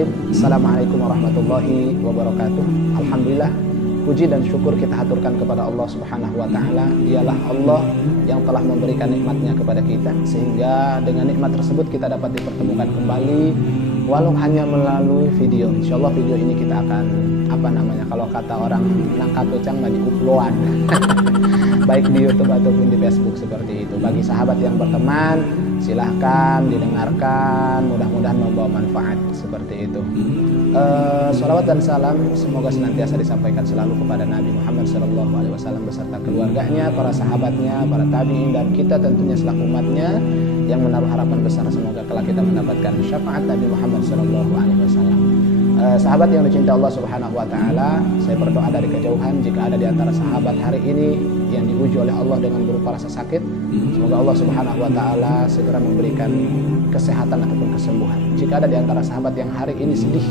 Bismillahirrahmanirrahim. Assalamualaikum warahmatullahi wabarakatuh. Alhamdulillah, puji dan syukur kita haturkan kepada Allah Subhanahu wa Ta'ala. Dialah Allah yang telah memberikan nikmatnya kepada kita, sehingga dengan nikmat tersebut kita dapat dipertemukan kembali, walau hanya melalui video. Insya Allah video ini kita akan kalau kata orang nangkap pecang di upload baik di YouTube ataupun di Facebook seperti itu. Bagi sahabat yang berteman, silahkan didengarkan, mudah-mudahan membawa manfaat seperti itu. Sholawat dan salam semoga senantiasa disampaikan selalu kepada Nabi Muhammad SAW beserta keluarganya, para sahabatnya, para tabi'in, dan kita tentunya selaku umatnya yang menaruh harapan besar semoga kelak kita mendapatkan syafaat Nabi Muhammad SAW. Sahabat yang dicintai Allah Subhanahu wa Ta'ala, saya berdoa dari kejauhan jika ada di antara sahabat hari ini yang diuji oleh Allah dengan berupa rasa sakit, semoga Allah Subhanahu wa Ta'ala segera memberikan kesehatan ataupun kesembuhan. Jika ada di antara sahabat yang hari ini sedih,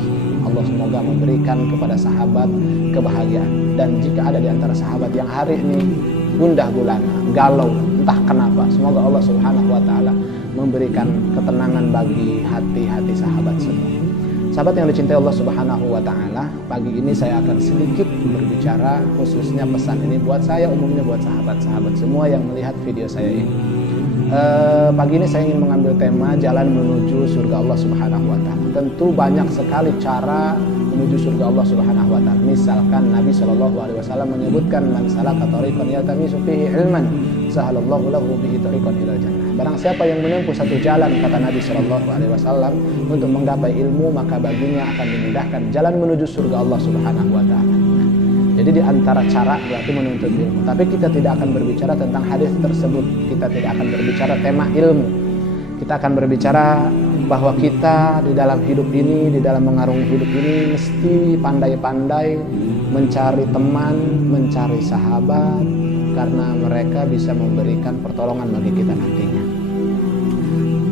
Allah semoga memberikan kepada sahabat kebahagiaan. Dan jika ada di antara sahabat yang hari ini gundah gulana, galau, entah kenapa, semoga Allah Subhanahu wa Ta'ala memberikan ketenangan bagi hati-hati sahabat semua. Sahabat yang dicintai Allah Subhanahu wa Ta'ala, pagi ini saya akan sedikit berbicara, khususnya pesan ini buat saya, umumnya buat sahabat-sahabat semua yang melihat video saya ini. Pagi ini saya ingin mengambil tema jalan menuju surga Allah Subhanahu wa Ta'ala. Tentu banyak sekali cara menuju surga Allah Subhanahu wa Ta'ala. Misalkan Nabi SAW menyebutkan man salaka tariqan yaltamisu fihi ilman sahalallahu lahu bihi tariqan ilal jannah. Barang siapa yang menempuh satu jalan, kata Nabi SAW, untuk menggapai ilmu, maka baginya akan dimudahkan jalan menuju surga Allah Subhanahu wa Ta'ala. Jadi di antara cara berarti menuntut ilmu. Tapi kita tidak akan berbicara tentang hadis tersebut. Kita tidak akan berbicara tema ilmu. Kita akan berbicara bahwa kita di dalam hidup ini, di dalam mengarungi hidup ini, mesti pandai-pandai mencari teman, mencari sahabat, karena mereka bisa memberikan pertolongan bagi kita nantinya.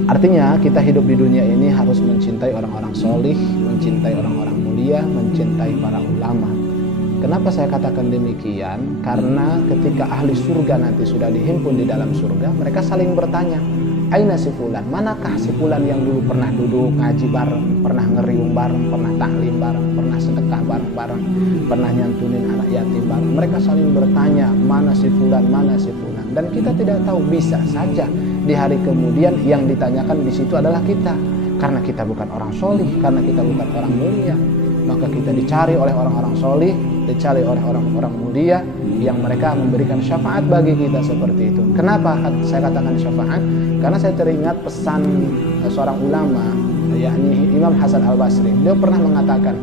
Artinya kita hidup di dunia ini harus mencintai orang-orang solih, mencintai orang-orang mulia, mencintai para ulama. Kenapa saya katakan demikian? Karena ketika ahli surga nanti sudah dihimpun di dalam surga, mereka saling bertanya, aina si fulan, manakah si fulan yang dulu pernah duduk ngaji bareng, pernah ngeriung bareng, pernah taklim bareng, pernah sedekah bareng-bareng, pernah nyantunin anak yatim bareng. Mereka saling bertanya, mana si fulan, mana si fulan. Dan kita tidak tahu, bisa saja di hari kemudian yang ditanyakan di situ adalah kita. Karena kita bukan orang solih, karena kita bukan orang mulia, maka kita dicari oleh orang-orang solih, dicari oleh orang-orang mulia yang mereka memberikan syafaat bagi kita seperti itu. Kenapa saya katakan syafaat? Karena saya teringat pesan seorang ulama, yakni Imam Hasan Al-Basri. Beliau pernah mengatakan,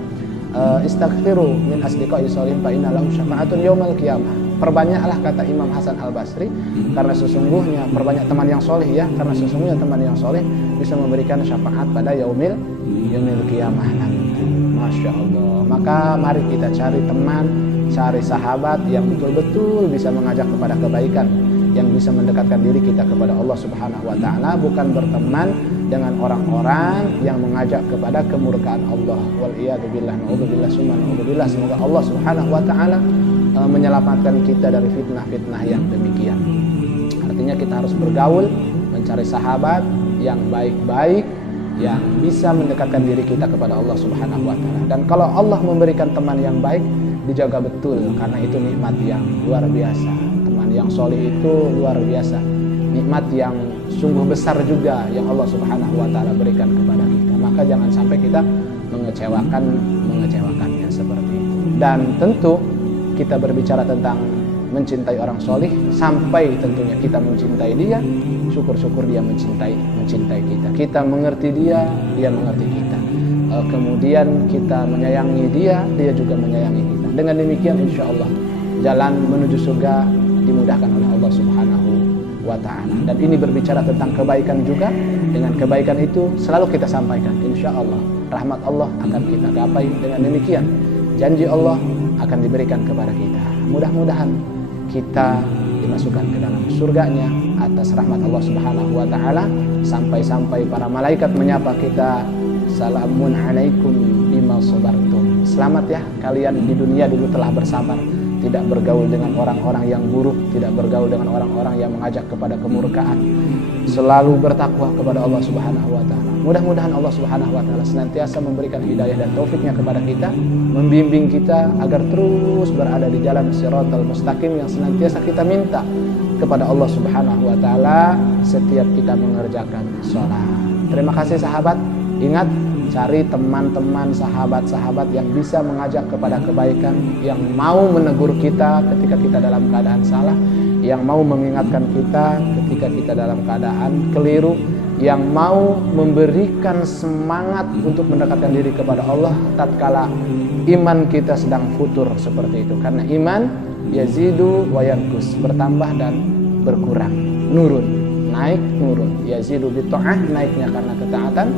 istaghfiru min asdiqai sholihin fa inna lahum syafa'atun yaumal qiyamah. Perbanyaklah, kata Imam Hasan Al-Basri, karena sesungguhnya perbanyak teman yang soleh ya, karena sesungguhnya teman yang soleh bisa memberikan syafaat pada yaumil qiyamah nanti. Masya Allah. Maka mari kita cari teman, cari sahabat yang betul-betul bisa mengajak kepada kebaikan, yang bisa mendekatkan diri kita kepada Allah Subhanahu wa Ta'ala, bukan berteman dengan orang-orang yang mengajak kepada kemurkaan Allah. Wal'iyadzubillah, na'udzubillah, summa na'udzubillah. Semoga Allah Subhanahu wa Ta'ala menyelamatkan kita dari fitnah-fitnah yang demikian. Artinya kita harus bergaul, mencari sahabat yang baik-baik, yang bisa mendekatkan diri kita kepada Allah Subhanahu wa Ta'ala. Dan kalau Allah memberikan teman yang baik, dijaga betul, karena itu nikmat yang luar biasa. Teman yang soleh itu luar biasa, nikmat yang sungguh besar juga yang Allah Subhanahu wa Ta'ala berikan kepada kita. Maka jangan sampai kita mengecewakannya seperti itu. Dan tentu kita berbicara tentang mencintai orang solih, sampai tentunya kita mencintai dia, syukur-syukur dia mencintai kita. Kita mengerti dia, dia mengerti kita. Kemudian kita menyayangi dia, dia juga menyayangi kita. Dengan demikian insya Allah jalan menuju surga dimudahkan oleh Allah Subhanahu wa Ta'ala. Dan ini berbicara tentang kebaikan juga. Dengan kebaikan itu selalu kita sampaikan, insya Allah rahmat Allah akan kita gapai. Dengan demikian janji Allah akan diberikan kepada kita. Mudah-mudahan kita dimasukkan ke dalam surganya atas rahmat Allah Subhanahu wa Ta'ala, sampai-sampai para malaikat menyapa kita, salamun alaikum bima sabartum. Selamat ya, kalian di dunia dulu telah bersabar, tidak bergaul dengan orang-orang yang buruk, tidak bergaul dengan orang-orang yang mengajak kepada kemurkaan, selalu bertakwa kepada Allah Subhanahu wa taala. Mudah-mudahan Allah Subhanahu wa taala senantiasa memberikan hidayah dan taufiknya kepada kita, membimbing kita agar terus berada di jalan Shiratal Mustaqim yang senantiasa kita minta kepada Allah Subhanahu wa taala setiap kita mengerjakan sholat. Terima kasih sahabat. Ingat, cari teman-teman, sahabat-sahabat yang bisa mengajak kepada kebaikan, yang mau menegur kita ketika kita dalam keadaan salah, yang mau mengingatkan kita ketika kita dalam keadaan keliru, yang mau memberikan semangat untuk mendekatkan diri kepada Allah tatkala iman kita sedang futur seperti itu. Karena iman yazidu wa yanqus, bertambah dan berkurang, nurun, naik nurun. Yazidu bi ta'ah, naiknya karena ketaatan,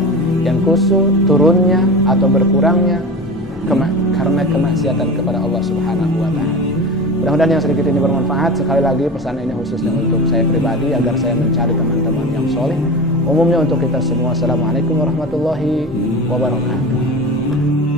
yanqusu, turunnya atau berkurangnya karena kemaksiatan kepada Allah Subhanahu wa taala. Mudah-mudahan yang sedikit ini bermanfaat. Sekali lagi pesan ini khususnya untuk saya pribadi agar saya mencari teman-teman yang soleh. Umumnya untuk kita semua. Assalamualaikum warahmatullahi wabarakatuh.